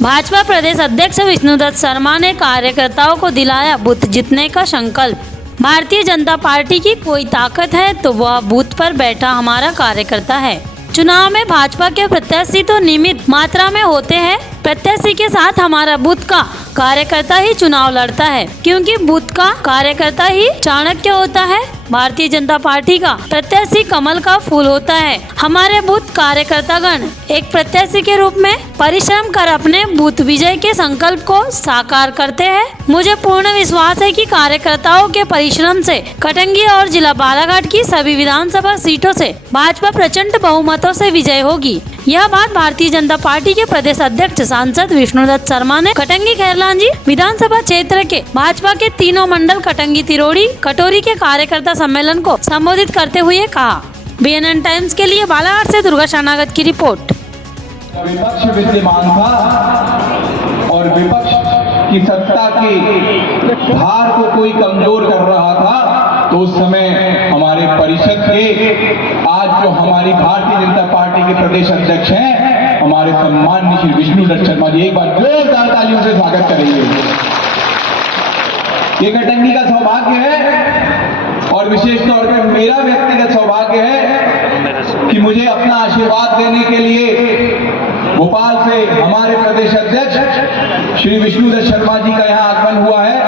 भाजपा प्रदेश अध्यक्ष विष्णुदत्त शर्मा ने कार्यकर्ताओं को दिलाया बूथ जीतने का संकल्प। भारतीय जनता पार्टी की कोई ताकत है तो वह बूथ पर बैठा हमारा कार्यकर्ता है। चुनाव में भाजपा के प्रत्याशी तो नियमित मात्रा में होते हैं, प्रत्याशी के साथ हमारा बूथ का कार्यकर्ता ही चुनाव लड़ता है, क्योंकि बूथ का कार्यकर्ता ही चाणक्य होता है। भारतीय जनता पार्टी का प्रत्याशी कमल का फूल होता है। हमारे बूथ कार्यकर्तागण एक प्रत्याशी के रूप में परिश्रम कर अपने बूथ विजय के संकल्प को साकार करते हैं। मुझे पूर्ण विश्वास है कि कार्यकर्ताओं के परिश्रम से कटंगी और जिला बालाघाट की सभी विधानसभा सीटों से भाजपा प्रचंड बहुमतों से विजय होगी। यह बात भारतीय जनता पार्टी के प्रदेश अध्यक्ष सांसद विष्णुदत्त शर्मा ने कटंगी खैरलांजी विधानसभा क्षेत्र के भाजपा के तीनों मंडल कटंगी तिरोड़ी कटोरी के कार्यकर्ता सम्मेलन को संबोधित करते हुए कहा। BNN टाइम्स के लिए बालाघाट से दुर्गा शरणागत की रिपोर्ट। विपक्ष विद्यमान था और विपक्ष की सत्ता के भार को कोई कमजोर कर रहा था, तो उस समय हमारे परिषद के आज जो हमारी भारतीय जनता पार्टी के प्रदेश अध्यक्ष हैं, हमारे सम्माननीय श्री विष्णुदत्त शर्मा जी, एक बार जोरदार तालियों से स्वागत करेंगे। ये कटंगी का सौभाग्य है और विशेष तौर पर मेरा व्यक्तिगत सौभाग्य है कि मुझे अपना आशीर्वाद देने के लिए भोपाल से हमारे प्रदेश अध्यक्ष श्री विष्णुदत्त शर्मा जी का यहाँ आगमन हुआ है।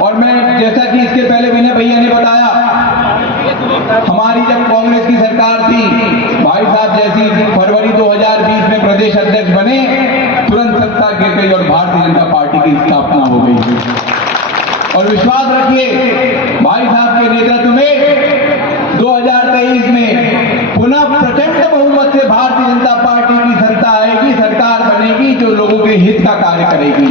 और मैं, जैसा कि इसके पहले विनय भैया ने बताया, हमारी जब कांग्रेस की सरकार थी, भाई साहब जैसी फरवरी 2020 में प्रदेश अध्यक्ष बने, तुरंत सत्ता गिर गई और भारतीय जनता पार्टी की स्थापना हो गई। और विश्वास रखिए, भाई साहब के नेतृत्व में 2023 में पुनः प्रचंड बहुमत से भारतीय जनता पार्टी की सत्ता आएगी, सरकार बनेगी जो लोगों के हित का कार्य करेगी।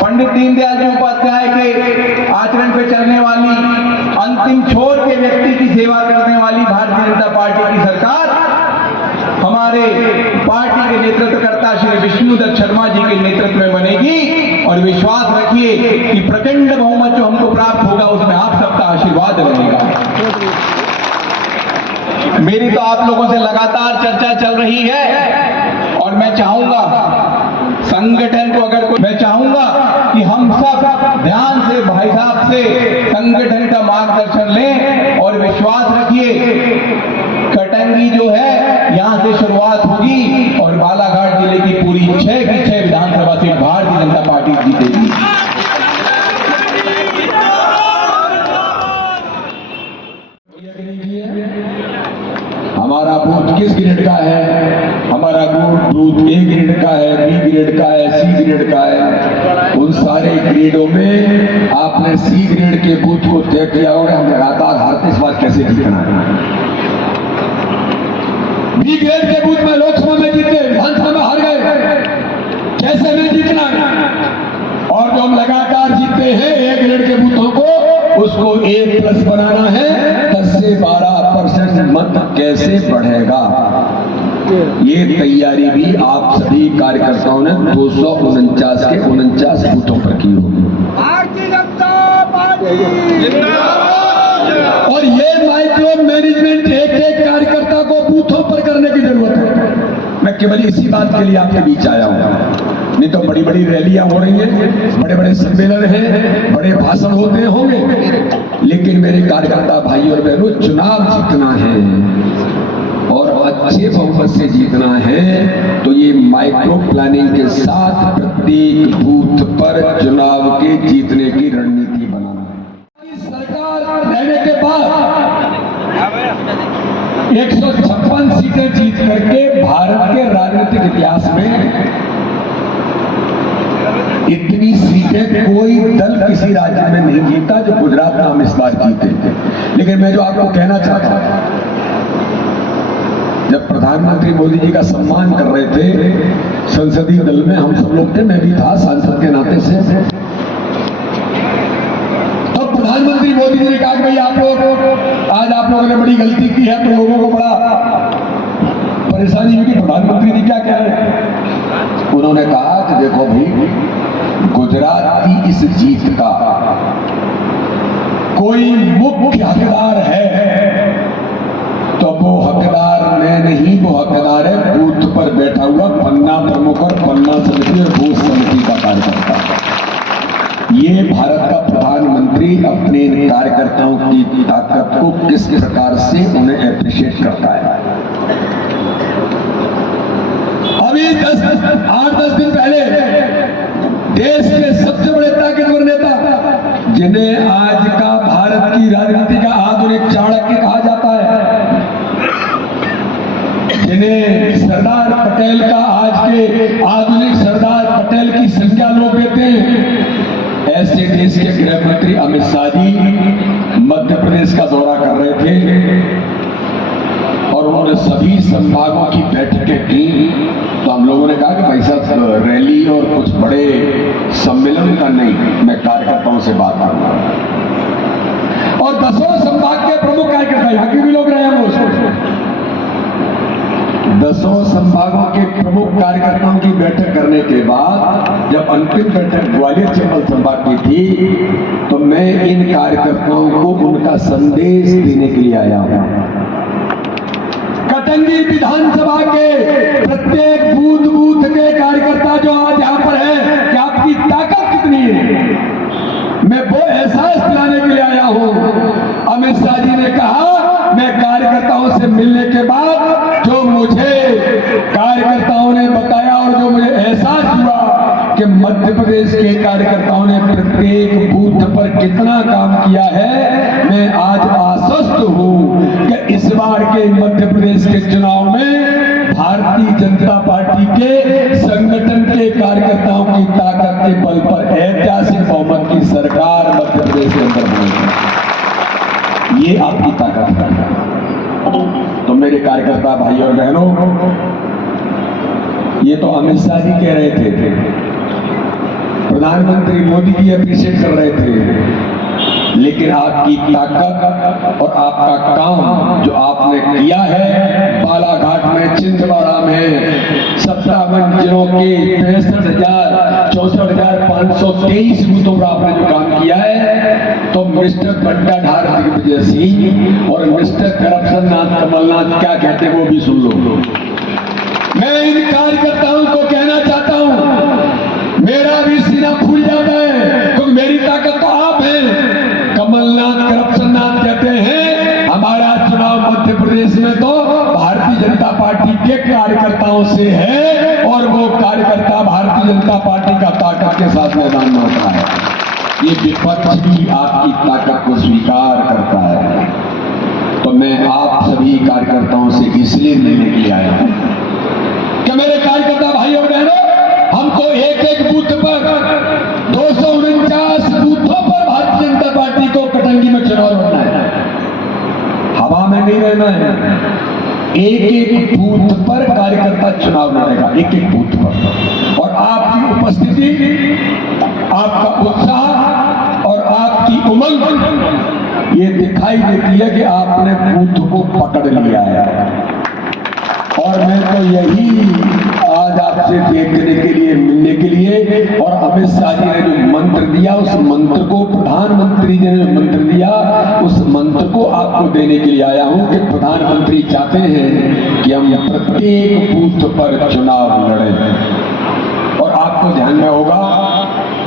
पंडित दीनदयाल जी उपाध्याय के आचरण पे चलने वाली, अंतिम छोर के व्यक्ति की सेवा करने वाली भारतीय जनता पार्टी की सरकार हमारे पार्टी के नेतृत्वकर्ता श्री विष्णुदत्त शर्मा जी के नेतृत्व में बनेगी। और विश्वास रखिए कि प्रचंड बहुमत जो हमको प्राप्त होगा उसमें आप सबका आशीर्वाद रहेगा। मेरी तो आप लोगों से लगातार चर्चा चल रही है और मैं चाहूंगा संगठन को, मैं चाहूंगा कि हम सब ध्यान से भाई साहब से संगठन का मार्गदर्शन लें और विश्वास रखिए, कटंगी जो है यहां से शुरुआत होगी और बालाघाट जिले की पूरी 6 की 6 विधानसभा सीट भारतीय जनता पार्टी जीतेगी। हमारा बूथ किस ग्रेड का है? हमारा बूथ A ग्रेड का है, B ग्रेड का है, C ग्रेड का है। उन सारे ग्रेडों में आपने C ग्रेड के बूथ को तय किया होगा। हम लगातार हारते, इस बात कैसे जीतना है? B ग्रेड के बूथ में लोकसभा में जीते, विधानसभा में हार गए, कैसे में जीतना है? और जो हम लगातार जीते हैं A ग्रेड के बूथों को, उसको A+ बनाना है। 10 से 12% मत कैसे बढ़ेगा, ये तैयारी भी आप सभी कार्यकर्ताओं ने 249 के 49 बूथों पर की होगी। भारतीय जनता पार्टी और ये माइक्रो मैनेजमेंट एक एक कार्यकर्ता को बूथों पर करने की जरूरत है। मैं केवल इसी बात के लिए आपके बीच आया हूं, नहीं तो बड़ी बड़ी रैलियां हो रही हैं, बड़े बड़े सम्मेलन हैं, बड़े भाषण होते होंगे, लेकिन मेरे कार्यकर्ता भाई और बहनों, चुनाव जीतना है और अच्छे बहुमत से जीतना है तो ये माइक्रो प्लानिंग के साथ प्रत्येक बूथ पर चुनाव के जीतने की रणनीति बनाना है। सरकार रहने के बाद 156 सीटें जीत करके भारत के राजनीतिक इतिहास में इतनी सीटें कोई दल किसी राज्य में नहीं जीता जो गुजरात में हम इस बार जीते। लेकिन मैं जो आपको कहना चाहता हूं, जब प्रधानमंत्री मोदी जी का सम्मान कर रहे थे संसदीय दल में, हम सब लोग थे, मैं भी था सांसद के नाते से, तब प्रधानमंत्री मोदी जी ने कहा कि भाई आप लोगों ने बड़ी गलती की है, तो लोगों को बड़ा परेशानी हुई कि प्रधानमंत्री जी क्या कह रहे हैं। उन्होंने कहा कि देखो भाई, गुजरात की इस जीत का कोई मुख्य हकदार है तो वो हकदार मैं नहीं, वो हकदार है बूथ पर बैठे बैठा हुआ पन्ना प्रमुख और पन्ना समिति और बूथ समिति का कार्यकर्ता। ये भारत का प्रधानमंत्री अपने इन कार्यकर्ताओं की ताकत को किस प्रकार से उन्हें अप्रिशिएट करता है। अभी 8-10 दिन पहले देश के सबसे बड़े ताकतवर नेता, जिन्हें आज का भारत की राजनीति का आधुनिक चाणक्य कहा जाता है, जिन्हें सरदार पटेल का आज के आधुनिक सरदार पटेल की संज्ञा लोग देते हैं, ऐसे देश के गृह मंत्री अमित शाह जी मध्य प्रदेश का दौरा कर रहे थे और उन्होंने सभी संभागों की बैठकें की। तो हम लोगों ने कहा कि भाई साहब रैली और कुछ बड़े सम्मेलन का नहीं, मैं कार्यकर्ताओं से बात करूंगा। और 10 संभाग के प्रमुख कार्यकर्ता, यहाँ के भी लोग रहे हैं, उसको 10 संभागों के प्रमुख कार्यकर्ताओं की बैठक करने के बाद जब अंतिम बैठक ग्वालियर चंबल संभाग की थी, तो मैं इन कार्यकर्ताओं को उनका संदेश देने के लिए आया हूं। कटंगी विधानसभा के प्रत्येक बूथ के कार्यकर्ता जो आज यहां पर है कि आपकी ताकत कितनी है, मैं वो एहसास दिलाने के लिए आया हूं। अमित शाह जी ने कहा, मैं कार्यकर्ताओं से मिलने के बाद जो मुझे कार्यकर्ताओं ने बताया और जो मुझे एहसास हुआ कि मध्य प्रदेश के कार्यकर्ताओं ने प्रत्येक बूथ पर कितना काम किया है, मैं आज आश्वस्त हूं कि इस बार के मध्य प्रदेश के चुनाव में भारतीय जनता पार्टी के संगठन के कार्यकर्ताओं की ताकत के बल पर ऐतिहासिक बहुमत की सरकार मध्य प्रदेश के अंदर बनेगी। ये आपकी ताकत है। तो मेरे कार्यकर्ता भाई और बहनों, ये तो अमित शाह जी कह रहे थे, प्रधानमंत्री मोदी जी अप्रिशिएट कर रहे थे, लेकिन आपकी ताकत और आपका काम जो आपने किया है बालाघाट में, छिंदवाड़ा में 57 जिलों के 64,523 बूथों पर आपने जो काम किया है, तो मिस्टर बट्टाधार दिग्विजय सिंह और मिस्टर करप्शन नाथ कमलनाथ क्या कहते हैं वो भी सुन लो। मैं इन कार्यकर्ताओं को कहना चाहता हूं, मेरा भी सीना फूल जाता है क्योंकि मेरी ताकत तो आप हैं। कमलनाथ करप्शन नाथ कहते हैं हमारा चुनाव मध्य प्रदेश में तो भारतीय जनता पार्टी के कार्यकर्ताओं से है और वो कार्यकर्ता भारतीय जनता पार्टी का ताकत के साथ मैदान में होता है। ये विपक्ष भी आपकी ताकत को स्वीकार करता है। तो मैं आप सभी कार्यकर्ताओं से इसलिए मिलने के लिए आया हूं कि मेरे कार्यकर्ता भाई और बहनों, हमको एक बूथ पर 249 बूथों पर भारतीय जनता पार्टी को कटंगी में चुनाव लड़ना है, हवा में नहीं रहना है। एक बूथ पर कार्यकर्ता चुनाव लड़ेगा, एक बूथ पर। और आपकी उपस्थिति, आपका उत्साह और आपकी उमंग ये दिखाई देती है कि आपने बूथ को पकड़ लिया है। और मैं तो यही आज आपसे देखने के लिए, मिलने के लिए, और अमित शाह जी ने जो मंत्र दिया, उस मंत्र को, प्रधानमंत्री जी ने जो मंत्र दिया, उस मंत्र को आपको देने के लिए आया हूं कि प्रधानमंत्री चाहते हैं कि हम प्रत्येक बूथ पर चुनाव लड़ें। और आपको ध्यान में होगा,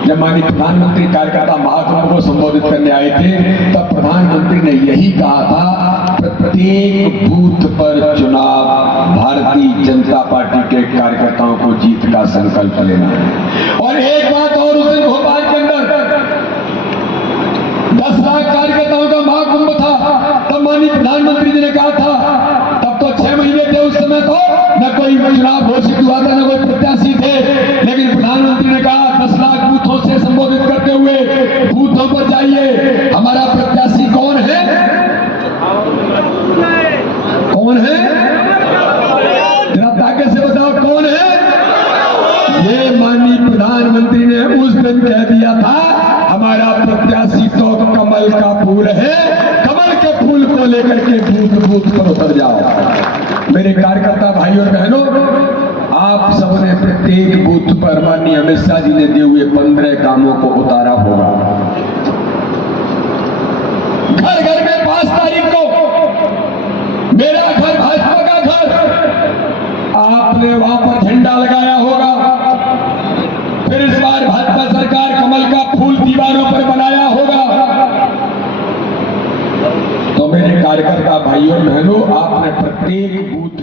जब माननीय प्रधानमंत्री कार्यकर्ता महाकुंभ को संबोधित करने आए थे, तब प्रधानमंत्री ने यही कहा था, प्रत्येक बूथ पर चुनाव भारतीय जनता पार्टी के कार्यकर्ताओं को जीत का संकल्प लेना है। और एक बात और, उस दिन भोपाल के अंदर 10 लाख कार्यकर्ताओं का महाकुंभ था, तब माननीय प्रधानमंत्री जी ने कहा था, तब तो 6 महीने थे उस समय, तो न कोई चुनाव घोषित हुआ था, न कोई प्रत्याशी थे, लेकिन प्रधानमंत्री ने कहा 10 लाख बूथों से संबोधित करते हुए बूथों पर जाइए, हमारा प्रत्याशी कौन है, कौन है, जरा ताकत से बताओ कौन है। ये माननीय प्रधानमंत्री ने उस दिन कह दिया था, हमारा प्रत्याशी तो कमल का फूल है, कमल के फूल को लेकर के बूथ बूथ पर उतर जाओ। मेरे कार्यकर्ता भाई और बहनों, आप सबने प्रत्येक बूथ पर माननीय अमित शाह जी ने दिए हुए 15 कामों को उतारा होगा। घर घर में 5 तारीख को मेरा घर भाजपा का घर, आपने वहां पर पर झंडा लगाया होगा, फिर इस बार भाजपा सरकार कमल का फूल दीवारों पर बनाया होगा। तो मेरे कार्यकर्ता भाइयों बहनों, आपने प्रत्येक बूथ